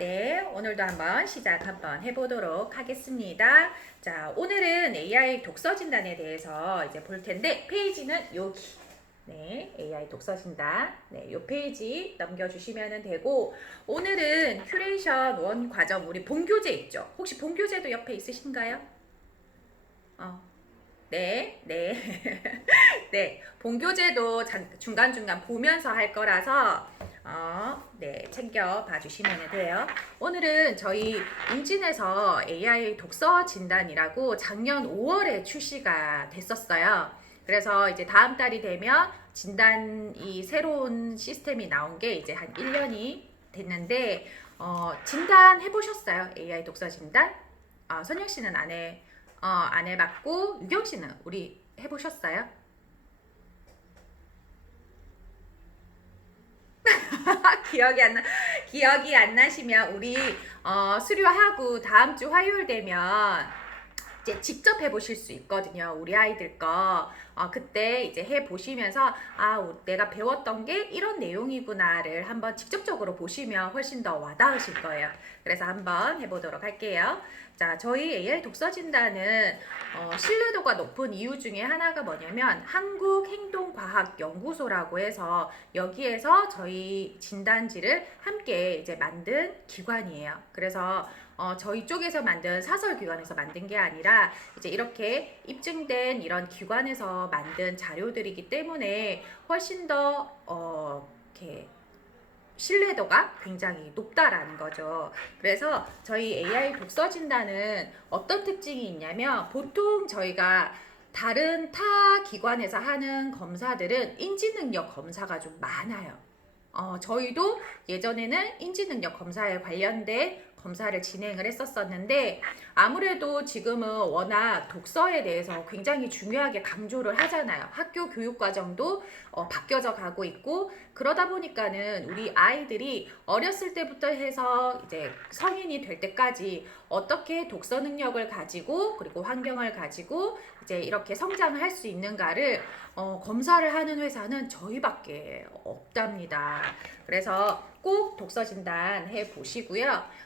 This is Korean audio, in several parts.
네, 오늘도 한번 시작 한번 해보도록 하겠습니다. 자, 오늘은 AI 독서 진단에 대해서 이제 볼 텐데, 페이지는 여기. 네, AI 독서 진단. 네, 요 페이지 넘겨주시면 되고, 오늘은 큐레이션 원 과정, 우리 본교재 있죠? 혹시 본교재도 옆에 있으신가요? 네, 네. 네, 본교재도 중간중간 보면서 할 거라서 네, 챙겨 봐주시면 돼요. 오늘은 저희 웅진에서 AI 독서 진단이라고 작년 5월에 출시가 됐었어요. 그래서 이제 다음 달이 되면 진단이 새로운 시스템이 나온 게 이제 한 1년이 됐는데 진단 해보셨어요? AI 독서 진단? 선영 씨는 안 해봤고 유경 씨는 우리 해보셨어요? 기억이 안 나시면 우리 수료하고 다음 주 화요일 되면 이제 직접 해보실 수 있거든요. 우리 아이들 거. 그때 이제 해보시면서, 내가 배웠던 게 이런 내용이구나를 한번 직접적으로 보시면 훨씬 더 와닿으실 거예요. 그래서 한번 해보도록 할게요. 자, 저희 AI 독서 진단은 신뢰도가 높은 이유 중에 하나가 뭐냐면 한국행동과학연구소라고 해서 여기에서 저희 진단지를 함께 이제 만든 기관이에요. 그래서 저희 쪽에서 만든 사설기관에서 만든 게 아니라 이제 이렇게 입증된 이런 기관에서 만든 자료들이기 때문에 훨씬 더 이렇게 신뢰도가 굉장히 높다라는 거죠. 그래서 저희 AI 독서 진단은 어떤 특징이 있냐면 보통 저희가 다른 타 기관에서 하는 검사들은 인지 능력 검사가 좀 많아요. 저희도 예전에는 인지능력 검사에 관련된 검사를 진행을 했었었는데 아무래도 지금은 워낙 독서에 대해서 굉장히 중요하게 강조를 하잖아요. 학교 교육 과정도 바뀌어져 가고 있고 그러다 보니까는 우리 아이들이 어렸을 때부터 해서 이제 성인이 될 때까지 어떻게 독서 능력을 가지고 그리고 환경을 가지고 이제 이렇게 성장을 할 수 있는가를 검사를 하는 회사는 저희밖에 없답니다. 그래서 꼭 독서 진단 해 보시고요.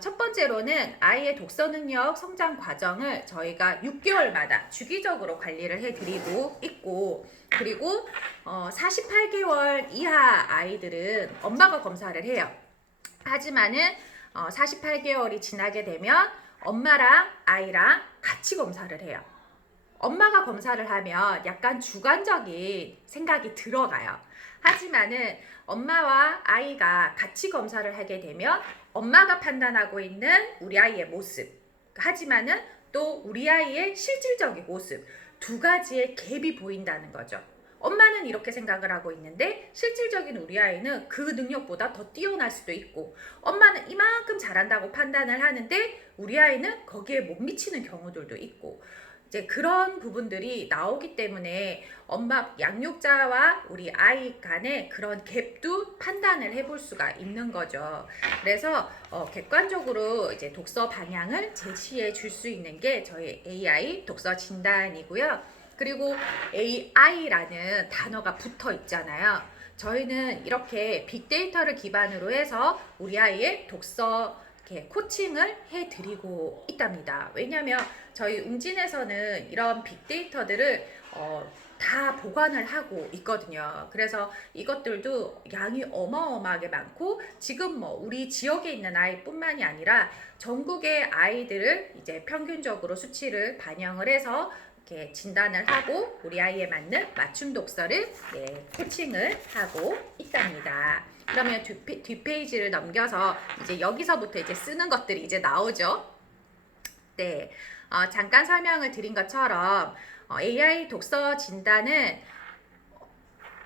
첫 번째로는 아이의 독서 능력 성장 과정을 저희가 6개월마다 주기적으로 관리를 해드리고 있고, 그리고 48개월 이하 아이들은 엄마가 검사를 해요. 하지만은 48개월이 지나게 되면 엄마랑 아이랑 같이 검사를 해요. 엄마가 검사를 하면 약간 주관적인 생각이 들어가요. 하지만은 엄마와 아이가 같이 검사를 하게 되면 엄마가 판단하고 있는 우리 아이의 모습, 하지만은 또 우리 아이의 실질적인 모습, 두 가지의 갭이 보인다는 거죠. 엄마는 이렇게 생각을 하고 있는데 실질적인 우리 아이는 그 능력보다 더 뛰어날 수도 있고, 엄마는 이만큼 잘한다고 판단을 하는데 우리 아이는 거기에 못 미치는 경우들도 있고, 이제 그런 부분들이 나오기 때문에 엄마 양육자와 우리 아이 간의 그런 갭도 판단을 해볼 수가 있는 거죠. 그래서 객관적으로 이제 독서 방향을 제시해 줄 수 있는 게 저희 AI 독서 진단이고요. 그리고 AI라는 단어가 붙어 있잖아요. 저희는 이렇게 빅데이터를 기반으로 해서 우리 아이의 독서 이렇게 코칭을 해드리고 있답니다. 왜냐하면 저희 웅진에서는 이런 빅데이터들을 다 보관을 하고 있거든요. 그래서 이것들도 양이 어마어마하게 많고 지금 뭐 우리 지역에 있는 아이뿐만이 아니라 전국의 아이들을 이제 평균적으로 수치를 반영을 해서 이렇게 진단을 하고 우리 아이에 맞는 맞춤 독서를 코칭을 하고 있답니다. 그러면 뒷페이지를 넘겨서 이제 여기서부터 이제 쓰는 것들이 이제 나오죠. 네, 잠깐 설명을 드린 것처럼 AI 독서 진단은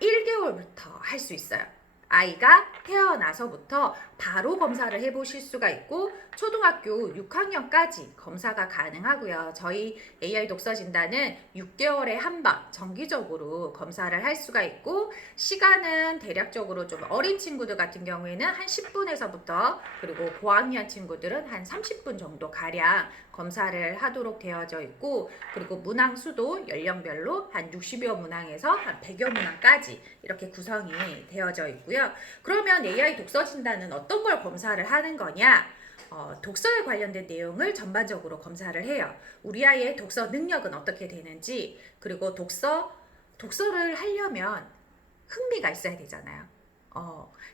1개월부터 할 수 있어요. 아이가 태어나서부터 바로 검사를 해보실 수가 있고 초등학교 6학년까지 검사가 가능하고요. 저희 AI 독서 진단은 6개월에 한 번 정기적으로 검사를 할 수가 있고 시간은 대략적으로 좀 어린 친구들 같은 경우에는 한 10분에서부터 그리고 고학년 친구들은 한 30분 정도 가량 검사를 하도록 되어져 있고 그리고 문항 수도 연령별로 한 60여 문항에서 한 100여 문항까지 이렇게 구성이 되어져 있고요. 그러면 AI 독서 진단은 어떤 걸 검사를 하는 거냐? 독서에 관련된 내용을 전반적으로 검사를 해요. 우리 아이의 독서 능력은 어떻게 되는지, 그리고 독서를 하려면 흥미가 있어야 되잖아요.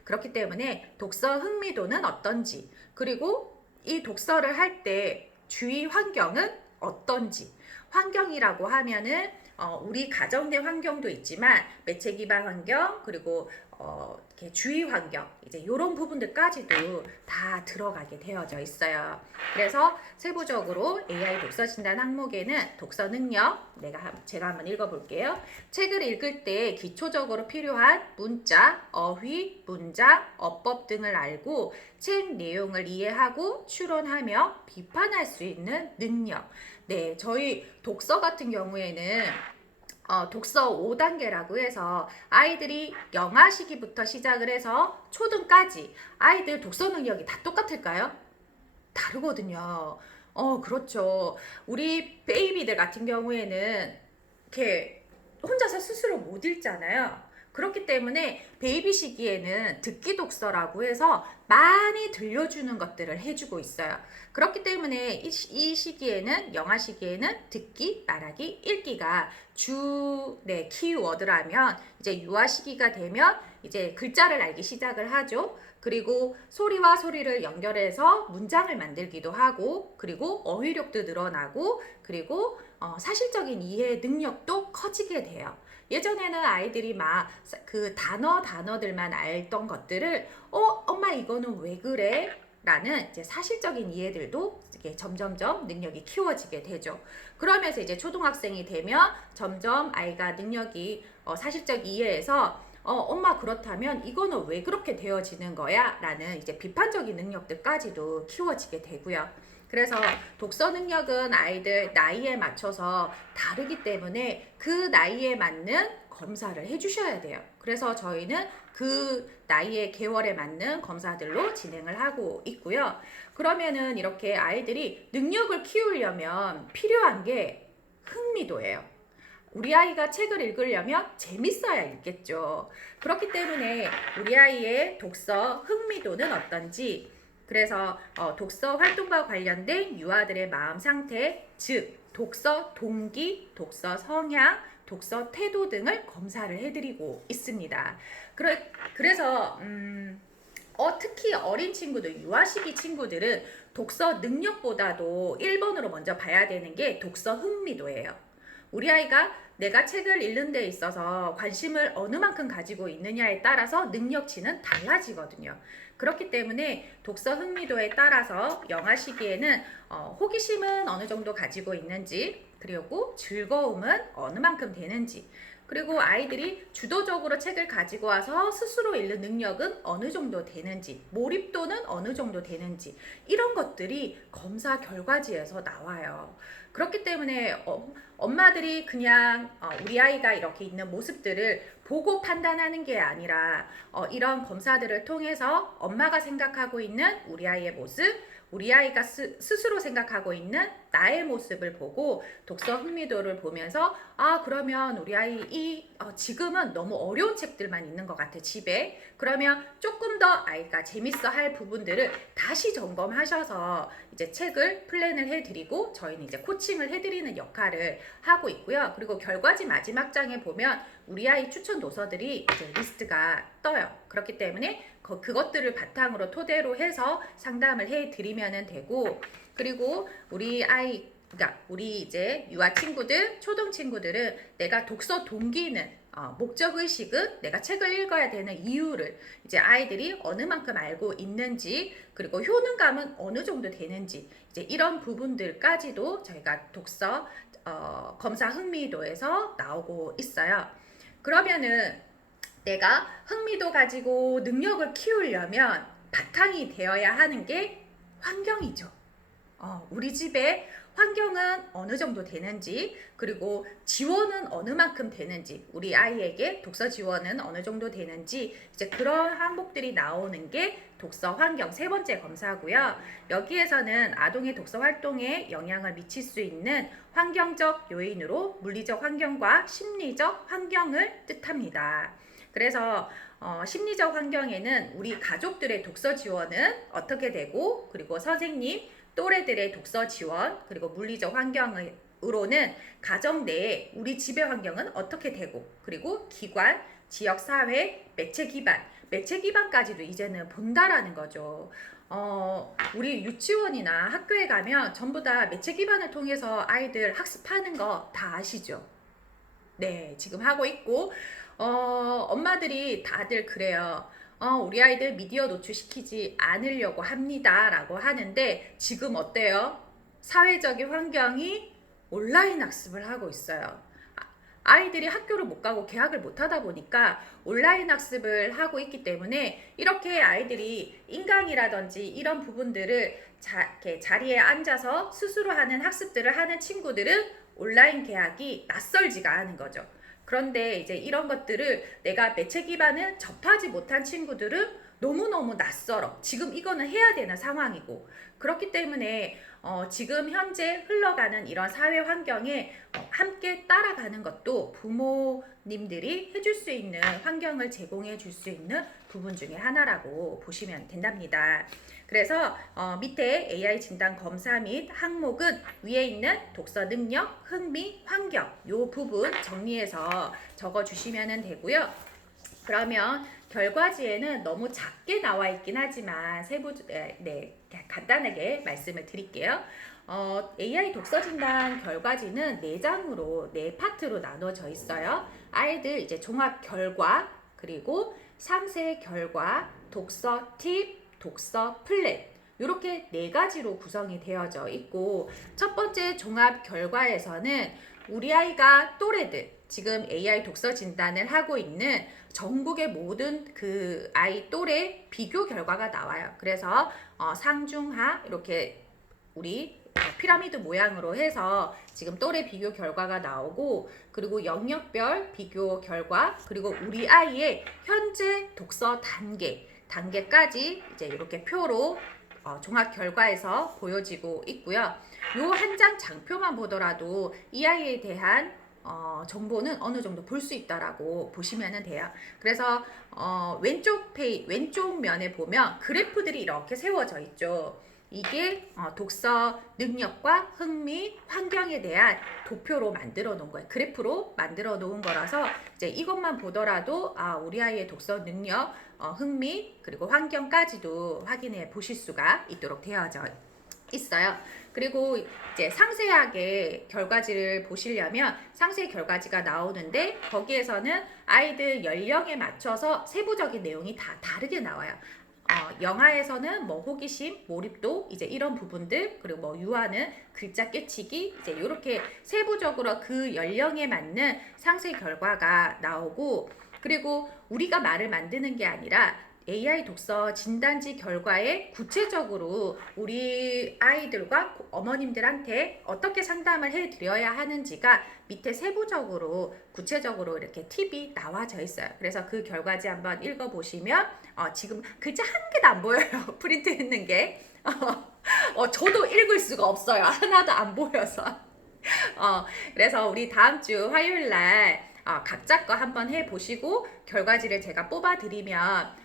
그렇기 때문에 독서 흥미도는 어떤지, 그리고 이 독서를 할 때 주위 환경은 어떤지. 환경이라고 하면은 우리 가정 내 환경도 있지만 매체 기반 환경, 그리고 이렇게 주위 환경, 이제 이런 부분들까지도 다 들어가게 되어져 있어요. 그래서 세부적으로 AI 독서 진단 항목에는 독서 능력, 제가 한번 읽어볼게요. 책을 읽을 때 기초적으로 필요한 문자, 어휘, 문장, 어법 등을 알고 책 내용을 이해하고 추론하며 비판할 수 있는 능력. 네, 저희 독서 같은 경우에는 독서 5단계라고 해서 아이들이 영아 시기부터 시작을 해서 초등까지 아이들 독서 능력이 다 똑같을까요? 다르거든요. 그렇죠. 우리 베이비들 같은 경우에는 이렇게 혼자서 스스로 못 읽잖아요. 그렇기 때문에 베이비 시기에는 듣기 독서라고 해서 많이 들려주는 것들을 해주고 있어요. 그렇기 때문에 이 시기에는, 영아 시기에는 듣기, 말하기, 읽기가 키워드라면, 이제 유아 시기가 되면 이제 글자를 알기 시작을 하죠. 그리고 소리와 소리를 연결해서 문장을 만들기도 하고, 그리고 어휘력도 늘어나고, 그리고 사실적인 이해 능력도 커지게 돼요. 예전에는 아이들이 막 그 단어들만 알던 것들을 엄마 이거는 왜 그래? 라는 이제 사실적인 이해들도 이게 점점점 능력이 키워지게 되죠. 그러면서 이제 초등학생이 되면 점점 아이가 능력이 사실적 이해에서 엄마 그렇다면 이거는 왜 그렇게 되어지는 거야? 라는 이제 비판적인 능력들까지도 키워지게 되고요. 그래서 독서 능력은 아이들 나이에 맞춰서 다르기 때문에 그 나이에 맞는 검사를 해주셔야 돼요. 그래서 저희는 그 나이의 계월에 맞는 검사들로 진행을 하고 있고요. 그러면은 이렇게 아이들이 능력을 키우려면 필요한 게 흥미도예요. 우리 아이가 책을 읽으려면 재밌어야 읽겠죠. 그렇기 때문에 우리 아이의 독서 흥미도는 어떤지, 그래서 독서 활동과 관련된 유아들의 마음 상태, 즉 독서 동기, 독서 성향, 독서 태도 등을 검사를 해드리고 있습니다. 그래서 특히 어린 친구들, 유아 시기 친구들은 독서 능력보다도 1번으로 먼저 봐야 되는 게 독서 흥미도예요. 우리 아이가 내가 책을 읽는 데 있어서 관심을 어느 만큼 가지고 있느냐에 따라서 능력치는 달라지거든요. 그렇기 때문에 독서 흥미도에 따라서 영아 시기에는 호기심은 어느 정도 가지고 있는지, 그리고 즐거움은 어느 만큼 되는지, 그리고 아이들이 주도적으로 책을 가지고 와서 스스로 읽는 능력은 어느 정도 되는지, 몰입도는 어느 정도 되는지, 이런 것들이 검사 결과지에서 나와요. 그렇기 때문에 엄마들이 그냥 우리 아이가 이렇게 있는 모습들을 보고 판단하는 게 아니라 이런 검사들을 통해서 엄마가 생각하고 있는 우리 아이의 모습, 우리 아이가 스스로 생각하고 있는 나의 모습을 보고 독서 흥미도를 보면서 그러면 우리 아이 지금은 너무 어려운 책들만 있는 것 같아 집에. 그러면 조금 더 아이가 재밌어 할 부분들을 다시 점검하셔서 이제 책을 플랜을 해드리고 저희는 이제 코칭을 해드리는 역할을 하고 있고요. 그리고 결과지 마지막 장에 보면 우리 아이 추천 도서들이 이제 리스트가 떠요. 그렇기 때문에 그것들을 바탕으로 토대로 해서 상담을 해드리면 되고, 그리고 그러니까 우리 이제 유아 친구들, 초등 친구들은 내가 독서 동기는 목적 의식은 내가 책을 읽어야 되는 이유를 이제 아이들이 어느 만큼 알고 있는지, 그리고 효능감은 어느 정도 되는지, 이제 이런 부분들까지도 저희가 독서 검사 흥미도에서 나오고 있어요. 그러면은 내가 흥미도 가지고 능력을 키우려면 바탕이 되어야 하는 게 환경이죠. 우리 집에 환경은 어느 정도 되는지, 그리고 지원은 어느 만큼 되는지, 우리 아이에게 독서 지원은 어느 정도 되는지, 이제 그런 항목들이 나오는 게 독서 환경 세 번째 검사고요. 여기에서는 아동의 독서 활동에 영향을 미칠 수 있는 환경적 요인으로 물리적 환경과 심리적 환경을 뜻합니다. 그래서 심리적 환경에는 우리 가족들의 독서 지원은 어떻게 되고, 그리고 선생님, 또래들의 독서 지원, 그리고 물리적 환경으로는 가정 내에 우리 집의 환경은 어떻게 되고, 그리고 기관, 지역 사회, 매체 기반까지도 이제는 본다라는 거죠. 우리 유치원이나 학교에 가면 전부 다 매체 기반을 통해서 아이들 학습하는 거 다 아시죠? 네, 지금 하고 있고, 엄마들이 다들 그래요. 우리 아이들 미디어 노출시키지 않으려고 합니다. 라고 하는데, 지금 어때요? 사회적인 환경이 온라인 학습을 하고 있어요. 아이들이 학교를 못 가고 개학을 못 하다 보니까 온라인 학습을 하고 있기 때문에 이렇게 아이들이 인강이라든지 이런 부분들을 이렇게 자리에 앉아서 스스로 하는 학습들을 하는 친구들은 온라인 개학이 낯설지가 않은 거죠. 그런데 이제 이런 것들을 내가 매체 기반을 접하지 못한 친구들은 너무너무 낯설어. 지금 이거는 해야 되는 상황이고. 그렇기 때문에 지금 현재 흘러가는 이런 사회 환경에 함께 따라가는 것도 부모님들이 해줄 수 있는 환경을 제공해 줄 수 있는 부분 중에 하나라고 보시면 된답니다. 그래서 밑에 AI 진단 검사 및 항목은 위에 있는 독서 능력, 흥미, 환경 요 부분 정리해서 적어주시면 되고요. 그러면 결과지에는 너무 작게 나와 있긴 하지만 간단하게 말씀을 드릴게요. AI 독서 진단 결과지는 4장으로 4파트로 나눠져 있어요. 아이들 이제 종합 결과, 그리고 상세 결과, 독서 팁, 독서 플랜 이렇게 4가지로 구성이 되어져 있고, 첫 번째 종합 결과에서는 우리 아이가 또래들 지금 AI 독서 진단을 하고 있는 전국의 모든 그 아이 또래 비교 결과가 나와요. 그래서 상중하 이렇게 우리 피라미드 모양으로 해서 지금 또래 비교 결과가 나오고, 그리고 영역별 비교 결과, 그리고 우리 아이의 현재 독서 단계까지 이제 이렇게 표로 종합 결과에서 보여지고 있고요. 요 한 장 장표만 보더라도 이 아이에 대한 정보는 어느 정도 볼 수 있다라고 보시면 돼요. 그래서 왼쪽 면에 보면 그래프들이 이렇게 세워져 있죠. 이게 독서 능력과 흥미, 환경에 대한 도표로 만들어 놓은 거예요. 그래프로 만들어 놓은 거라서 이제 이것만 보더라도 우리 아이의 독서 능력, 흥미, 그리고 환경까지도 확인해 보실 수가 있도록 되어져 있어요. 그리고 이제 상세하게 결과지를 보시려면 상세 결과지가 나오는데, 거기에서는 아이들 연령에 맞춰서 세부적인 내용이 다 다르게 나와요. 영화에서는 뭐 호기심, 몰입도 이제 이런 부분들, 그리고 뭐 유아는 글자 깨치기 이제 이렇게 세부적으로 그 연령에 맞는 상세 결과가 나오고, 그리고 우리가 말을 만드는 게 아니라 AI 독서 진단지 결과에 구체적으로 우리 아이들과 어머님들한테 어떻게 상담을 해드려야 하는지가 밑에 세부적으로 구체적으로 이렇게 팁이 나와져 있어요. 그래서 그 결과지 한번 읽어보시면 지금 글자 한 개도 안 보여요. 프린트 했는 게. 저도 읽을 수가 없어요. 하나도 안 보여서. 그래서 우리 다음 주 화요일 날 각자 거 한번 해보시고 결과지를 제가 뽑아드리면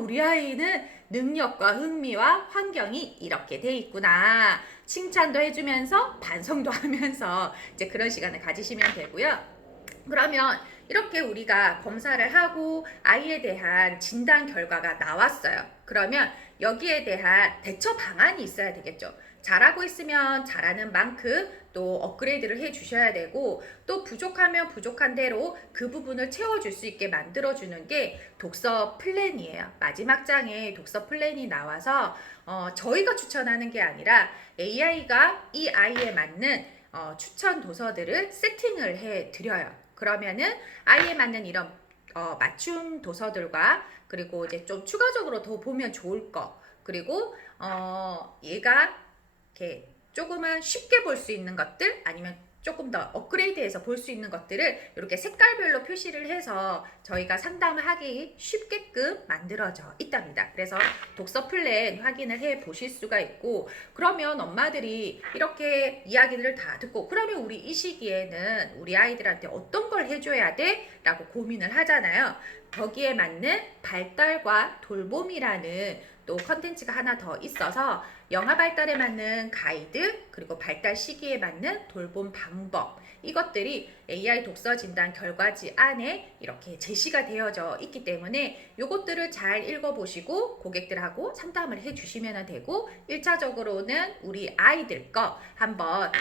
우리 아이는 능력과 흥미와 환경이 이렇게 돼 있구나, 칭찬도 해주면서 반성도 하면서 이제 그런 시간을 가지시면 되고요. 그러면 이렇게 우리가 검사를 하고 아이에 대한 진단 결과가 나왔어요. 그러면 여기에 대한 대처 방안이 있어야 되겠죠. 잘하고 있으면 잘하는 만큼 또 업그레이드를 해 주셔야 되고, 또 부족하면 부족한 대로 그 부분을 채워줄 수 있게 만들어주는 게 독서 플랜이에요. 마지막 장에 독서 플랜이 나와서 저희가 추천하는 게 아니라 AI가 이 아이에 맞는 추천 도서들을 세팅을 해 드려요. 그러면은 아이에 맞는 이런 맞춤 도서들과, 그리고 이제 좀 추가적으로 더 보면 좋을 거, 그리고 얘가 이렇게 조금은 쉽게 볼 수 있는 것들, 아니면 조금 더 업그레이드해서 볼 수 있는 것들을 이렇게 색깔별로 표시를 해서 저희가 상담을 하기 쉽게끔 만들어져 있답니다. 그래서 독서 플랜 확인을 해 보실 수가 있고, 그러면 엄마들이 이렇게 이야기를 다 듣고, 그러면 우리 이 시기에는 우리 아이들한테 어떤 걸 해줘야 돼? 라고 고민을 하잖아요. 거기에 맞는 발달과 돌봄이라는 또 컨텐츠가 하나 더 있어서 영아 발달에 맞는 가이드, 그리고 발달 시기에 맞는 돌봄 방법, 이것들이 AI 독서 진단 결과지 안에 이렇게 제시가 되어져 있기 때문에 이것들을 잘 읽어보시고 고객들하고 상담을 해주시면 되고, 1차적으로는 우리 아이들 거 한번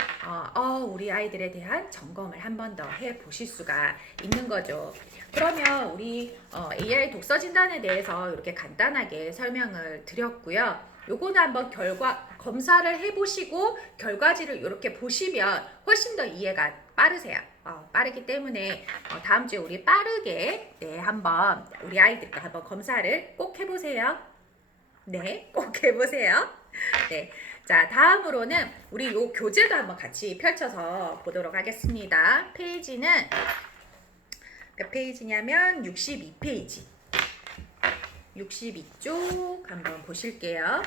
우리 아이들에 대한 점검을 한 번 더 해보실 수가 있는 거죠. 그러면 우리 AI 독서 진단에 대해서 이렇게 간단하게 설명을 드렸고요. 요거는 한번 검사를 해보시고 결과지를 이렇게 보시면 훨씬 더 이해가 빠르세요. 빠르기 때문에 다음 주에 우리 빠르게 한번 우리 아이들과 한번 검사를 꼭 해보세요. 네, 꼭 해보세요. 네, 자 다음으로는 우리 요 교재도 한번 같이 펼쳐서 보도록 하겠습니다. 페이지는 몇 페이지냐면 62페이지. 62쪽 한번 보실게요.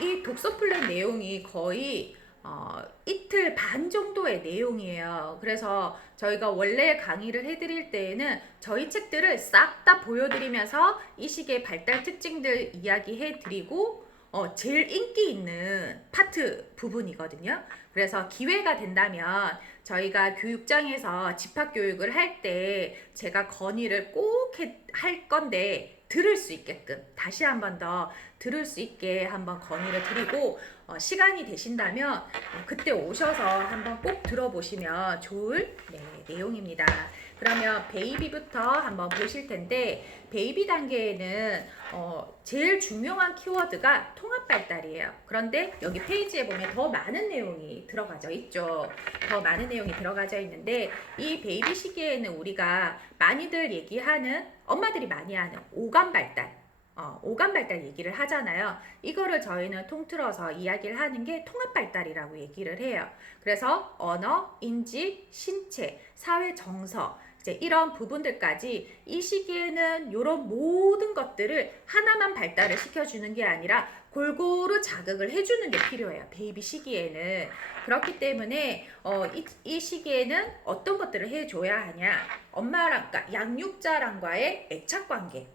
이 독서 플랜 내용이 거의 이틀 반 정도의 내용이에요. 그래서 저희가 원래 강의를 해드릴 때에는 저희 책들을 싹 다 보여드리면서 이 시기의 발달 특징들 이야기해드리고 제일 인기 있는 파트 부분이거든요. 그래서 기회가 된다면 저희가 교육장에서 집합교육을 할 때 제가 건의를 꼭 할 건데, 들을 수 있게끔 다시 한 번 더 들을 수 있게 한번 건의를 드리고, 시간이 되신다면 그때 오셔서 한번 꼭 들어보시면 좋을 내용입니다. 그러면 베이비부터 한번 보실 텐데, 베이비 단계에는 제일 중요한 키워드가 통합 발달이에요. 그런데 여기 페이지에 보면 더 많은 내용이 들어가져 있죠. 더 많은 내용이 들어가져 있는데, 이 베이비 시기에는 우리가 많이들 얘기하는, 엄마들이 많이 하는 오감 발달, 오감 발달 얘기를 하잖아요. 이거를 저희는 통틀어서 이야기를 하는 게 통합 발달이라고 얘기를 해요. 그래서 언어, 인지, 신체, 사회 정서, 이제 이런 부분들까지 이 시기에는 이런 모든 것들을 하나만 발달을 시켜주는 게 아니라 골고루 자극을 해주는 게 필요해요. 베이비 시기에는. 그렇기 때문에 이 시기에는 어떤 것들을 해줘야 하냐. 엄마랑, 그러니까 양육자랑과의 애착관계.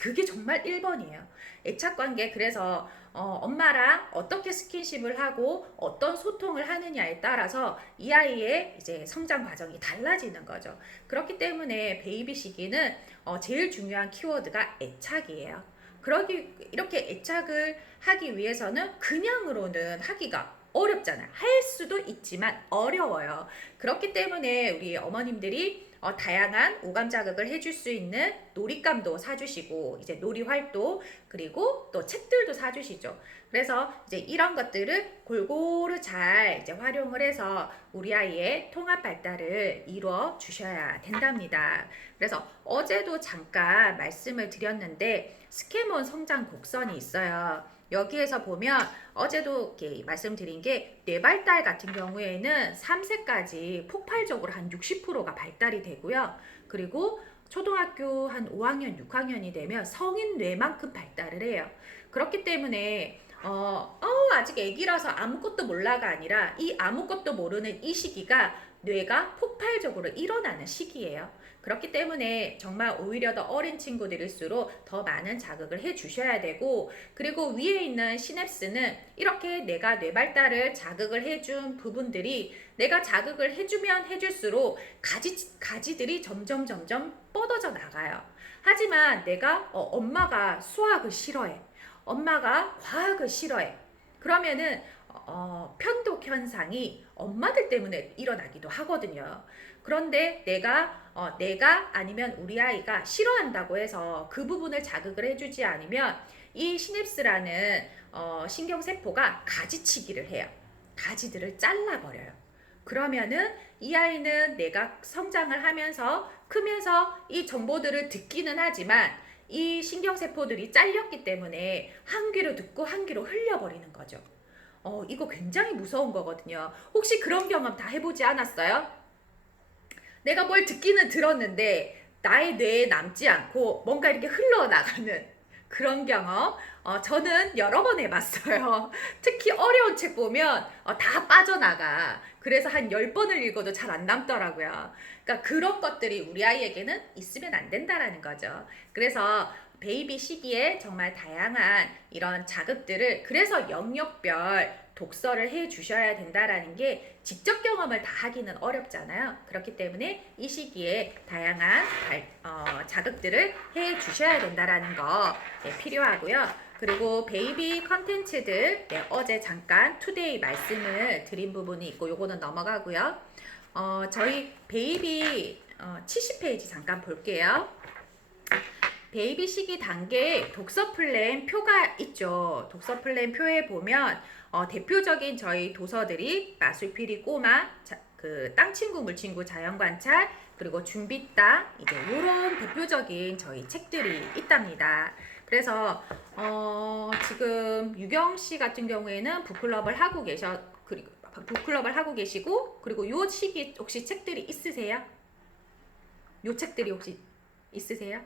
그게 정말 1번이에요. 애착관계. 그래서 엄마랑 어떻게 스킨십을 하고 어떤 소통을 하느냐에 따라서 이 아이의 이제 성장 과정이 달라지는 거죠. 그렇기 때문에 베이비 시기는 제일 중요한 키워드가 애착이에요. 이렇게 애착을 하기 위해서는 그냥으로는 하기가 어렵잖아요. 할 수도 있지만 어려워요. 그렇기 때문에 우리 어머님들이 다양한 오감 자극을 해줄 수 있는 놀잇감도 사주시고, 이제 놀이 활동, 그리고 또 책들도 사주시죠. 그래서 이제 이런 것들을 골고루 잘 이제 활용을 해서 우리 아이의 통합 발달을 이루어 주셔야 된답니다. 그래서 어제도 잠깐 말씀을 드렸는데, 스케몬 성장 곡선이 있어요. 여기에서 보면 어제도 이렇게 말씀드린 게, 뇌발달 같은 경우에는 3세까지 폭발적으로 한 60%가 발달이 되고요. 그리고 초등학교 한 5학년, 6학년이 되면 성인 뇌만큼 발달을 해요. 그렇기 때문에 아직 애기라서 아무것도 몰라가 아니라, 이 아무것도 모르는 이 시기가 뇌가 폭발적으로 일어나는 시기예요. 그렇기 때문에 정말 오히려 더 어린 친구들일수록 더 많은 자극을 해 주셔야 되고, 그리고 위에 있는 시냅스는 이렇게 내가 뇌 발달을 자극을 해준 부분들이, 내가 자극을 해주면 해줄수록 가지들이 점점 뻗어져 나가요. 하지만 내가 엄마가 수학을 싫어해, 엄마가 과학을 싫어해, 그러면은 편독 현상이 엄마들 때문에 일어나기도 하거든요. 그런데 내가 아니면 우리 아이가 싫어한다고 해서 그 부분을 자극을 해주지 않으면 이 시냅스라는 신경세포가 가지치기를 해요. 가지들을 잘라버려요. 그러면은 이 아이는 내가 성장을 하면서 크면서 이 정보들을 듣기는 하지만, 이 신경세포들이 잘렸기 때문에 한 귀로 듣고 한 귀로 흘려버리는 거죠. 이거 굉장히 무서운 거거든요. 혹시 그런 경험 다 해보지 않았어요? 내가 뭘 듣기는 들었는데 나의 뇌에 남지 않고 뭔가 이렇게 흘러나가는 그런 경험 저는 여러 번 해봤어요. 특히 어려운 책 보면 다 빠져나가. 그래서 한 10번을 읽어도 잘 안 남더라고요. 그러니까 그런 것들이 우리 아이에게는 있으면 안 된다라는 거죠. 그래서 베이비 시기에 정말 다양한 이런 자극들을, 그래서 영역별 독서를 해 주셔야 된다라는 게, 직접 경험을 다 하기는 어렵잖아요. 그렇기 때문에 이 시기에 다양한 자극들을 해 주셔야 된다라는 거 필요하고요. 그리고 베이비 컨텐츠들, 어제 잠깐 투데이 말씀을 드린 부분이 있고 요거는 넘어가고요. 저희 베이비 70페이지 잠깐 볼게요. 베이비 시기 단계에 독서 플랜 표가 있죠. 독서 플랜 표에 보면 대표적인 저희 도서들이 마술피리 꼬마, 그 땅친구 물친구 자연관찰, 그리고 준비땅, 이제 이런 대표적인 저희 책들이 있답니다. 그래서 지금 유경 씨 같은 경우에는 북클럽을 하고 계시고, 그리고 요 시기 혹시 책들이 있으세요? 요 책들이 혹시 있으세요?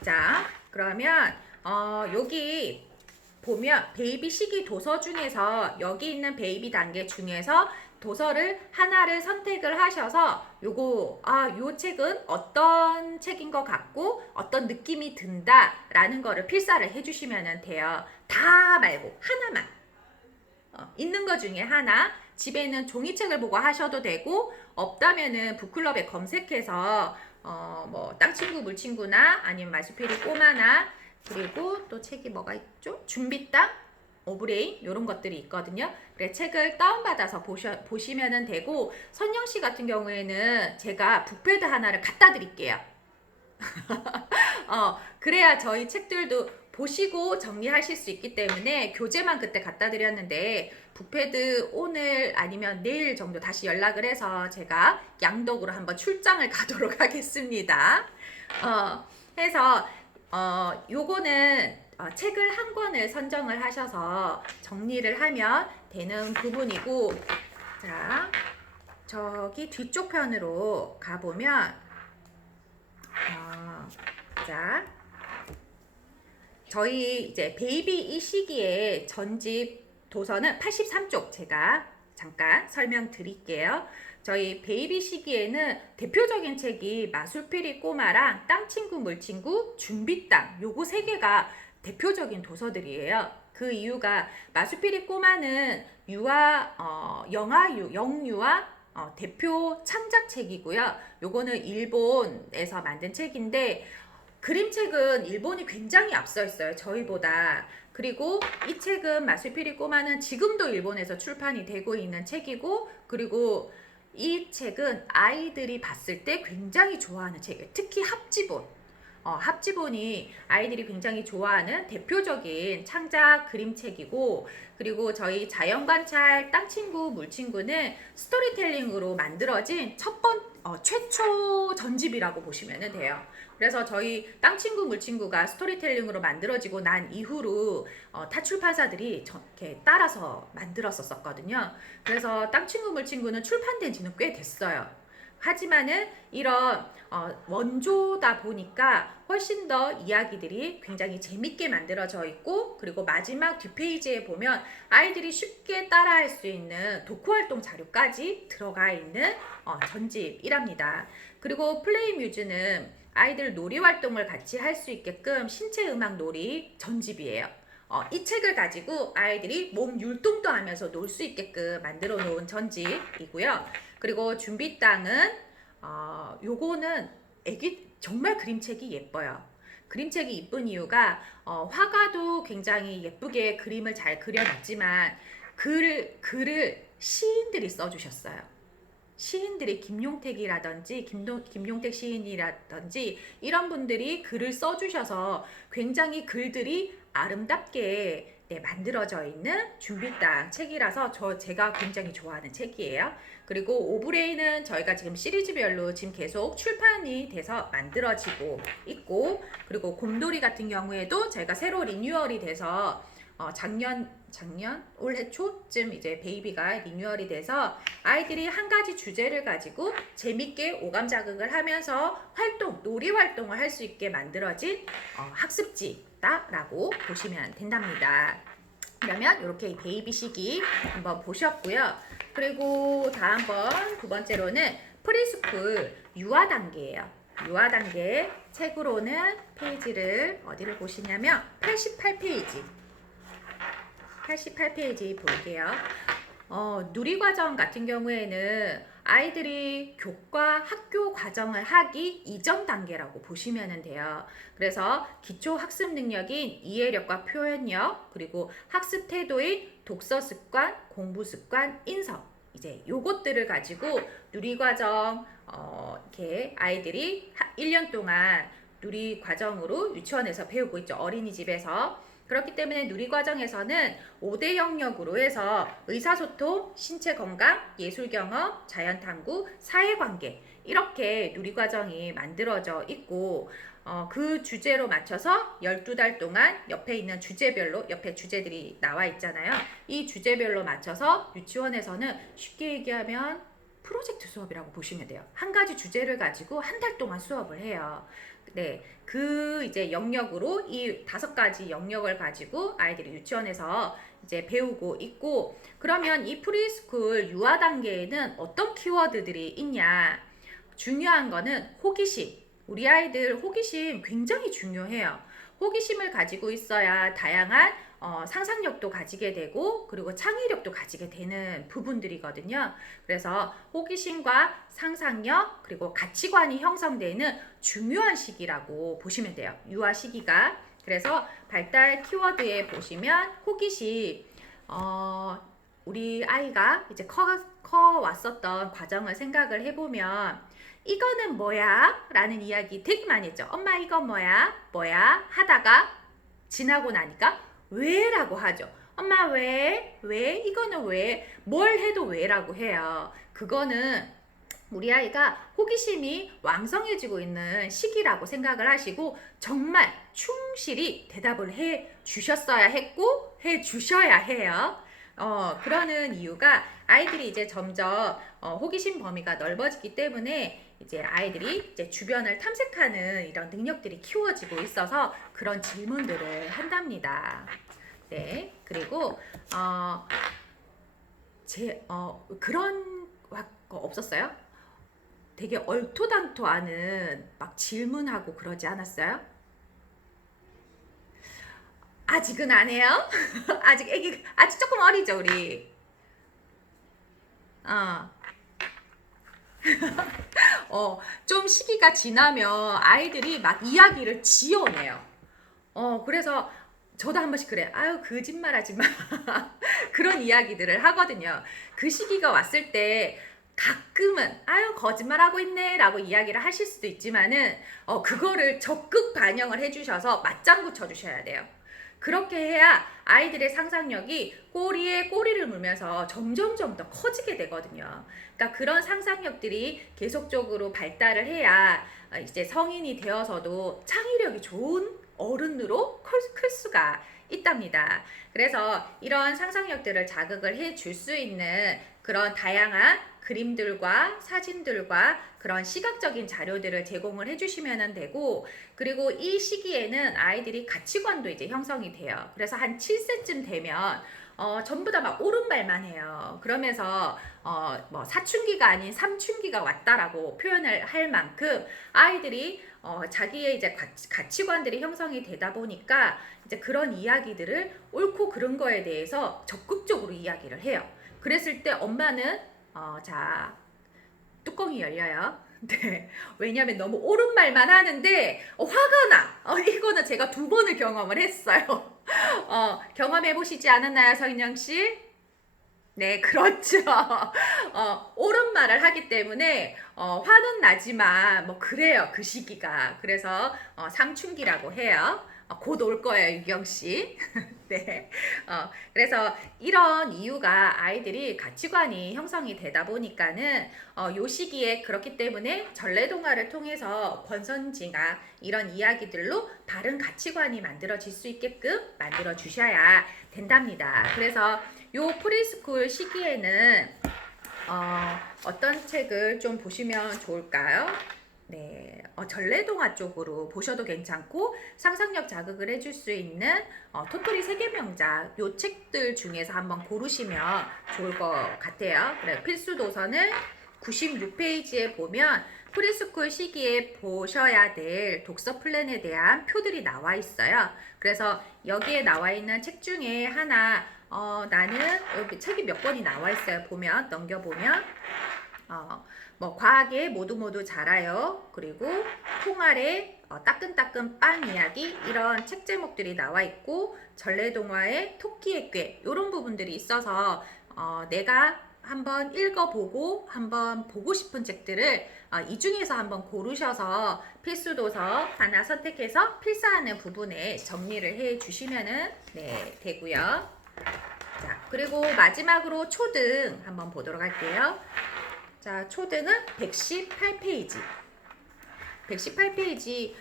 자, 그러면 여기 보면 베이비 시기 도서 중에서 여기 있는 베이비 단계 중에서 도서를 하나를 선택을 하셔서 요 책은 어떤 책인 것 같고 어떤 느낌이 든다라는 거를 필사를 해주시면 돼요. 다 말고 하나만. 있는 것 중에 하나. 집에는 종이책을 보고 하셔도 되고, 없다면은 북클럽에 검색해서 뭐 땅친구 물친구나 아니면 마수피리 꼬마나, 그리고 또 책이 뭐가 있죠? 준비땅, 오브레인 이런 것들이 있거든요. 그래 책을 다운받아서 보시면 되고, 선영씨 같은 경우에는 제가 북패드 하나를 갖다 드릴게요. 그래야 저희 책들도 보시고 정리하실 수 있기 때문에 교재만 그때 갖다 드렸는데, 북패드 오늘 아니면 내일 정도 다시 연락을 해서 제가 양덕으로 한번 출장을 가도록 하겠습니다. 해서 요거는 책을 한 권을 선정을 하셔서 정리를 하면 되는 부분이고, 자, 저기 뒤쪽 편으로 가보면 자, 저희 이제 베이비 이 시기에 전집 도서는 83쪽 제가 잠깐 설명드릴게요. 저희 베이비 시기에는 대표적인 책이 마술피리 꼬마랑 땅친구 물친구 준비땅, 요거 세 개가 대표적인 도서들이에요. 그 이유가 마술피리 꼬마는 영유아 대표 창작책이고요. 요거는 일본에서 만든 책인데, 그림책은 일본이 굉장히 앞서 있어요. 저희보다. 그리고 이 책은 마술피리 꼬마는 지금도 일본에서 출판이 되고 있는 책이고, 그리고 이 책은 아이들이 봤을 때 굉장히 좋아하는 책이에요. 특히 합지본. 합지본이 아이들이 굉장히 좋아하는 대표적인 창작 그림책이고, 그리고 저희 자연관찰 땅친구 물친구는 스토리텔링으로 만들어진 최초 전집이라고 보시면 돼요. 그래서 저희 땅친구 물친구가 스토리텔링으로 만들어지고 난 이후로 타 출판사들이 이렇게 따라서 만들었었거든요. 그래서 땅친구 물친구는 출판된 지는 꽤 됐어요. 하지만은 이런 원조다 보니까 훨씬 더 이야기들이 굉장히 재밌게 만들어져 있고, 그리고 마지막 뒷페이지에 보면 아이들이 쉽게 따라할 수 있는 독후활동 자료까지 들어가 있는 전집이랍니다. 그리고 플레이뮤즈는 아이들 놀이활동을 같이 할 수 있게끔 신체음악 놀이 전집이에요. 이 책을 가지고 아이들이 몸 율동도 하면서 놀 수 있게끔 만들어 놓은 전집이고요. 그리고 준비땅은 요거는 정말 그림책이 예뻐요. 그림책이 이쁜 이유가 화가도 굉장히 예쁘게 그림을 잘 그려놨지만 글을 시인들이 써주셨어요. 시인들이 김용택이라든지 김용택 시인이라든지 이런 분들이 글을 써주셔서 굉장히 글들이 아름답게 네, 만들어져 있는 준비당 책이라서 제가 굉장히 좋아하는 책이에요. 그리고 오브레이는 저희가 지금 시리즈별로 지금 계속 출판이 돼서 만들어지고 있고, 그리고 곰돌이 같은 경우에도 저희가 새로 리뉴얼이 돼서 작년 올해 초쯤 이제 베이비가 리뉴얼이 돼서 아이들이 한 가지 주제를 가지고 재밌게 오감 자극을 하면서 놀이 활동을 할 수 있게 만들어진 학습지다라고 보시면 된답니다. 그러면 이렇게 베이비 시기 한번 보셨고요. 그리고 다음번 두 번째로는 프리스쿨 유아 단계예요. 유아 단계 책으로는 페이지를 어디를 보시냐면 88페이지. 88페이지 볼게요. 누리과정 같은 경우에는 아이들이 교과 학교 과정을 하기 이전 단계라고 보시면 돼요. 그래서 기초 학습 능력인 이해력과 표현력, 그리고 학습 태도인 독서 습관, 공부 습관, 인성, 이제 요것들을 가지고 누리과정 이렇게 아이들이 1년 동안 누리과정으로 유치원에서 배우고 있죠. 어린이집에서. 그렇기 때문에 누리과정에서는 5대 영역으로 해서 의사소통, 신체건강, 예술경험, 자연탐구, 사회관계 이렇게 누리과정이 만들어져 있고 그 주제로 맞춰서 12달 동안 옆에 있는 주제별로 옆에 주제들이 나와 있잖아요. 이 주제별로 맞춰서 유치원에서는 쉽게 얘기하면 프로젝트 수업이라고 보시면 돼요. 한 가지 주제를 가지고 한 달 동안 수업을 해요. 네, 그 이제 영역으로 이 5가지 영역을 가지고 아이들이 유치원에서 이제 배우고 있고, 그러면 이 프리스쿨 유아 단계에는 어떤 키워드들이 있냐? 중요한 거는 호기심. 우리 아이들 호기심 굉장히 중요해요. 호기심을 가지고 있어야 다양한 상상력도 가지게 되고, 그리고 창의력도 가지게 되는 부분들이거든요. 그래서 호기심과 상상력, 그리고 가치관이 형성되는 중요한 시기라고 보시면 돼요. 유아 시기가. 그래서 발달 키워드에 보시면 호기심, 우리 아이가 이제 커 왔었던 과정을 생각을 해보면 이거는 뭐야? 라는 이야기 되게 많이 했죠. 엄마 이거 뭐야? 뭐야? 하다가 지나고 나니까 왜? 라고 하죠. 엄마 왜? 왜? 이거는 왜? 뭘 해도 왜? 라고 해요. 그거는 우리 아이가 호기심이 왕성해지고 있는 시기라고 생각을 하시고 정말 충실히 대답을 해 주셨어야 했고 해 주셔야 해요. 그러는 이유가 아이들이 이제 점점 호기심 범위가 넓어지기 때문에 이제 아이들이 이제 주변을 탐색하는 이런 능력들이 키워지고 있어서 그런 질문들을 한답니다. 네, 그리고 그런 거 없었어요? 되게 얼토당토하는 막 질문하고 그러지 않았어요? 아직은 안 해요? 아직 조금 어리죠, 우리. 어. 좀 시기가 지나면 아이들이 막 이야기를 지어내요. 그래서 저도 한 번씩 그래. 아유, 거짓말 하지 마. 그런 이야기들을 하거든요. 그 시기가 왔을 때 가끔은 아유, 거짓말하고 있네 라고 이야기를 하실 수도 있지만은 그거를 적극 반영을 해주셔서 맞장구 쳐주셔야 돼요. 그렇게 해야 아이들의 상상력이 꼬리에 꼬리를 물면서 점점점 더 커지게 되거든요. 그러니까 그런 상상력들이 계속적으로 발달을 해야 이제 성인이 되어서도 창의력이 좋은 어른으로 클 수가 있답니다. 그래서 이런 상상력들을 자극을 해 줄 수 있는 그런 다양한 그림들과 사진들과 그런 시각적인 자료들을 제공을 해주시면 되고, 그리고 이 시기에는 아이들이 가치관도 이제 형성이 돼요. 그래서 한 7세쯤 되면 전부 다 막 옳은말만 해요. 그러면서 뭐 사춘기가 아닌 삼춘기가 왔다라고 표현을 할 만큼 아이들이 자기의 이제 가치관들이 형성이 되다 보니까 이제 그런 이야기들을 옳고 그른 거에 대해서 적극적으로 이야기를 해요. 그랬을 때 엄마는 자, 뚜껑이 열려요. 네. 왜냐면 너무 옳은 말만 하는데 화가 나. 이거는 제가 2번을 경험을 했어요. 경험해 보시지 않았나요, 서인영 씨? 네, 그렇죠. 옳은 말을 하기 때문에 화는 나지만 뭐 그래요, 그 시기가. 그래서 삼춘기라고 해요. 곧 올 거예요, 유경 씨. 네. 그래서 이런 이유가 아이들이 가치관이 형성이 되다 보니까는 요 시기에 그렇기 때문에 전래동화를 통해서 권선징악 이런 이야기들로 바른 가치관이 만들어질 수 있게끔 만들어 주셔야 된답니다. 그래서 요 프리스쿨 시기에는 어떤 책을 좀 보시면 좋을까요? 네, 전래동화 쪽으로 보셔도 괜찮고 상상력 자극을 해줄 수 있는 토토리 세계명작 요 책들 중에서 한번 고르시면 좋을 것 같아요. 그래, 필수 도서는 96페이지에 보면 프리스쿨 시기에 보셔야 될 독서 플랜에 대한 표들이 나와 있어요. 그래서 여기에 나와 있는 책 중에 하나 나는 여기 책이 몇 권이 나와 있어요. 보면 넘겨보면 뭐 과학의 모두 자라요. 그리고 통아래 따끈따끈 빵 이야기 이런 책 제목들이 나와 있고 전래동화의 토끼의 꾀 이런 부분들이 있어서 내가 한번 읽어보고 한번 보고 싶은 책들을 이 중에서 한번 고르셔서 필수도서 하나 선택해서 필사하는 부분에 정리를 해 주시면 되고요. 자, 그리고 마지막으로 초등 한번 보도록 할게요. 자, 초등은 118페이지. 118페이지.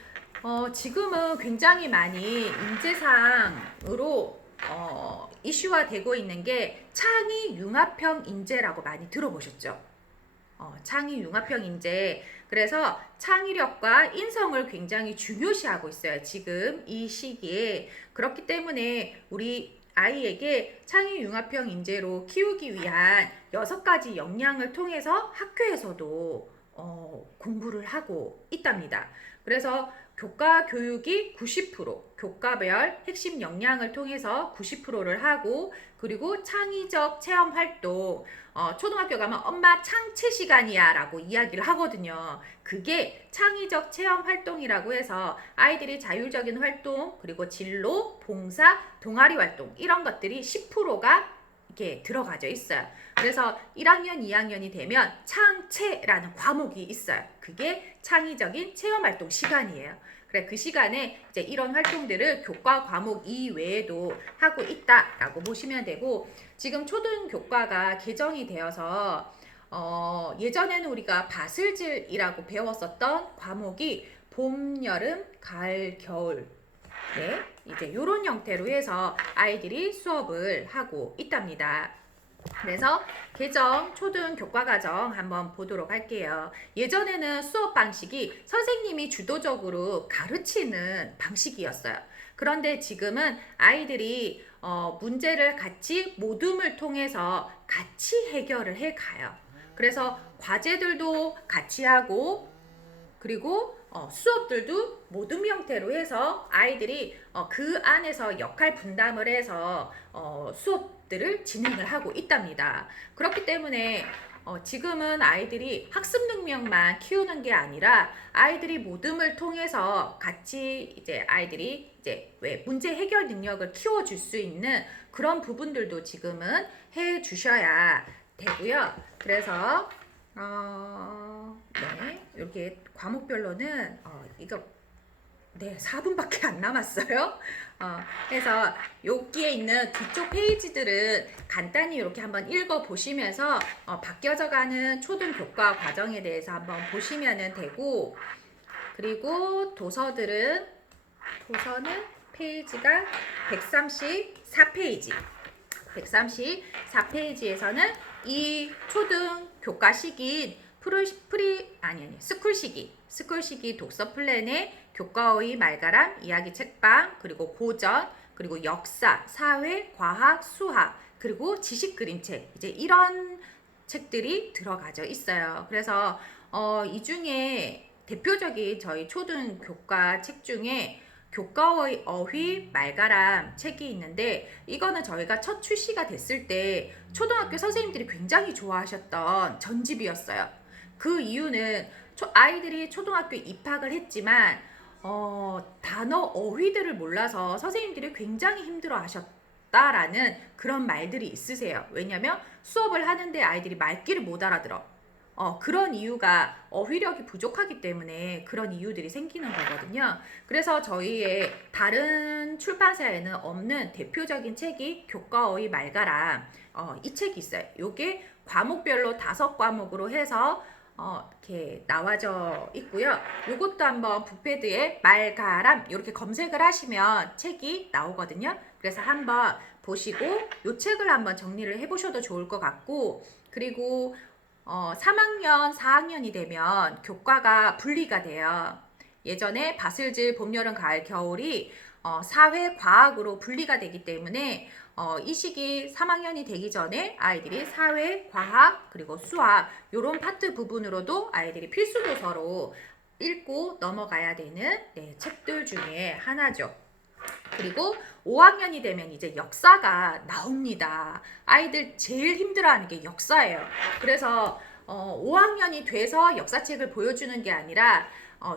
지금은 굉장히 많이 인재상으로 이슈화 되고 있는 게 창의 융합형 인재라고 많이 들어보셨죠? 창의 융합형 인재. 그래서 창의력과 인성을 굉장히 중요시하고 있어요. 지금 이 시기에. 그렇기 때문에 우리 아이에게 창의 융합형 인재로 키우기 위한 6가지 역량을 통해서 학교에서도 공부를 하고 있답니다. 그래서 교과 교육이 90%, 교과별 핵심 역량을 통해서 90%를 하고, 그리고 창의적 체험 활동, 초등학교 가면 엄마 창체 시간이야 라고 이야기를 하거든요. 그게 창의적 체험 활동이라고 해서 아이들이 자율적인 활동, 그리고 진로, 봉사, 동아리 활동 이런 것들이 10%가 이렇게 들어가져 있어요. 그래서 1학년, 2학년이 되면 창체라는 과목이 있어요. 그게 창의적인 체험활동 시간이에요. 그래, 그 시간에 이제 이런 활동들을 교과 과목 이외에도 하고 있다라고 보시면 되고, 지금 초등 교과가 개정이 되어서 예전에는 우리가 밭을질이라고 배웠었던 과목이 봄, 여름, 가을, 겨울 네, 이제 이런 형태로 해서 아이들이 수업을 하고 있답니다. 그래서 개정 초등 교과과정 한번 보도록 할게요. 예전에는 수업 방식이 선생님이 주도적으로 가르치는 방식이었어요. 그런데 지금은 아이들이 문제를 같이 모둠을 통해서 같이 해결을 해 가요. 그래서 과제들도 같이 하고, 그리고 수업들도 모둠 형태로 해서 아이들이 그 안에서 역할 분담을 해서 수업들을 진행을 하고 있답니다. 그렇기 때문에 지금은 아이들이 학습 능력만 키우는 게 아니라 아이들이 모둠을 통해서 같이 이제 아이들이 이제 왜 문제 해결 능력을 키워줄 수 있는 그런 부분들도 지금은 해 주셔야 되고요. 그래서 네, 이렇게 과목별로는 이거 4분밖에 안 남았어요. 그래서 여기에 있는 뒤쪽 페이지들은 간단히 이렇게 한번 읽어 보시면서 바뀌어져 가는 초등 교과 과정에 대해서 한번 보시면 되고, 그리고 도서는 페이지가 134페이지. 134페이지에서는 이 초등 교과 시기인 스쿨 시기 독서 플랜에 교과의 말가람, 이야기 책방, 그리고 고전, 그리고 역사, 사회, 과학, 수학, 그리고 지식 그림책, 이제 이런 책들이 들어가져 있어요. 그래서 이 중에 대표적인 저희 초등 교과 책 중에 교과의 어휘 말가람 책이 있는데, 이거는 저희가 첫 출시가 됐을 때 초등학교 선생님들이 굉장히 좋아하셨던 전집이었어요. 그 이유는 아이들이 초등학교에 입학을 했지만 단어 어휘들을 몰라서 선생님들이 굉장히 힘들어 하셨다라는 그런 말들이 있으세요. 왜냐면 수업을 하는데 아이들이 말귀를 못 알아들어. 그런 이유가 어휘력이 부족하기 때문에 그런 이유들이 생기는 거거든요. 그래서 저희의 다른 출판사에는 없는 대표적인 책이 교과어휘 말가람, 이 책이 있어요. 요게 과목별로 5과목으로 해서 이렇게 나와져 있고요. 요것도 한번 북패드에 말가람 이렇게 검색을 하시면 책이 나오거든요. 그래서 한번 보시고 요 책을 한번 정리를 해보셔도 좋을 것 같고, 그리고 3학년, 4학년이 되면 교과가 분리가 돼요. 예전에 바슬즈 봄, 여름, 가을, 겨울이 사회, 과학으로 분리가 되기 때문에 이 시기 3학년이 되기 전에 아이들이 사회, 과학, 그리고 수학 이런 파트 부분으로도 아이들이 필수 도서로 읽고 넘어가야 되는 책들 중에 하나죠. 그리고 5학년이 되면 이제 역사가 나옵니다. 아이들 제일 힘들어하는 게 역사예요. 그래서 5학년이 돼서 역사책을 보여주는 게 아니라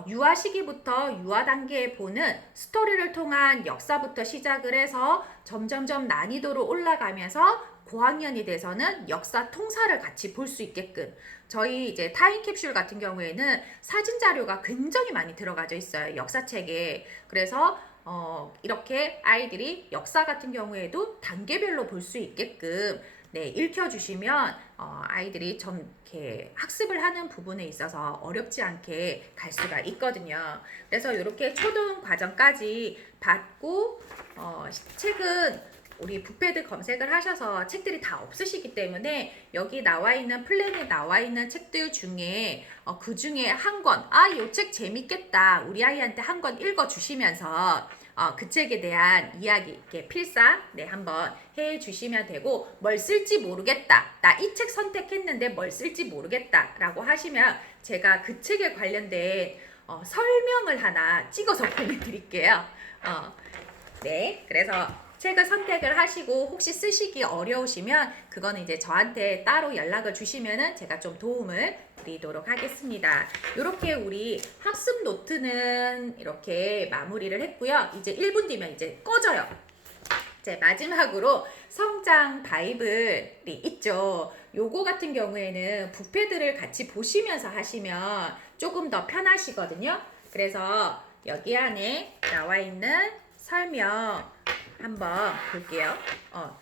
유아 시기부터 유아 단계에 보는 스토리를 통한 역사부터 시작을 해서 점점점 난이도로 올라가면서 고학년이 돼서는 역사 통사를 같이 볼 수 있게끔, 저희 이제 타임캡슐 같은 경우에는 사진 자료가 굉장히 많이 들어가져 있어요, 역사책에. 그래서 이렇게 아이들이 역사 같은 경우에도 단계별로 볼 수 있게끔 읽혀주시면 아이들이 좀 이렇게 학습을 하는 부분에 있어서 어렵지 않게 갈 수가 있거든요. 그래서 이렇게 초등 과정까지 받고 책은 우리 북패드 검색을 하셔서 책들이 다 없으시기 때문에 여기 나와 있는 플랜에 나와 있는 책들 중에 그 중에 한 권, 이 책 재밌겠다, 우리 아이한테 한 권 읽어주시면서 그 책에 대한 이야기, 이렇게 필사 한번 해주시면 되고, 뭘 쓸지 모르겠다, 나 이 책 선택했는데 뭘 쓸지 모르겠다 라고 하시면 제가 그 책에 관련된 설명을 하나 찍어서 보내드릴게요. 그래서 책을 선택을 하시고 혹시 쓰시기 어려우시면 그거는 이제 저한테 따로 연락을 주시면은 제가 좀 도움을 드리도록 하겠습니다. 이렇게 우리 학습 노트는 이렇게 마무리를 했고요. 이제 1분 뒤면 이제 꺼져요. 이제 마지막으로 성장 바이블이 있죠. 요거 같은 경우에는 북패드를 같이 보시면서 하시면 조금 더 편하시거든요. 그래서 여기 안에 나와 있는 설명 한번 볼게요.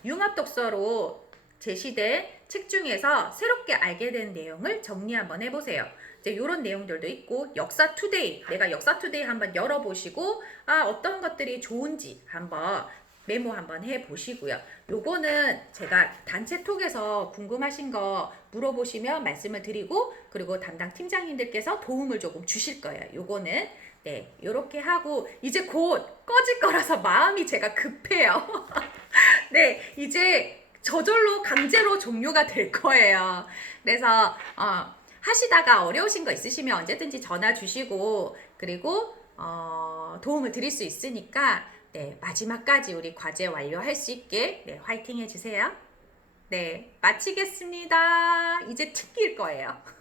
융합 독서로 제시된 책 중에서 새롭게 알게 된 내용을 정리 한번 해보세요. 이제 이런 내용들도 있고, 역사 투데이, 내가 역사 투데이 한번 열어보시고 어떤 것들이 좋은지 한번 메모 한번 해보시고요. 요거는 제가 단체 톡에서 궁금하신 거 물어보시면 말씀을 드리고, 그리고 담당 팀장님들께서 도움을 조금 주실 거예요. 요거는 요렇게 하고 이제 곧 꺼질 거라서 마음이 제가 급해요. 이제 저절로 강제로 종료가 될 거예요. 그래서 하시다가 어려우신 거 있으시면 언제든지 전화 주시고, 그리고 도움을 드릴 수 있으니까 마지막까지 우리 과제 완료할 수 있게 화이팅 해주세요. 마치겠습니다. 이제 특기일 거예요.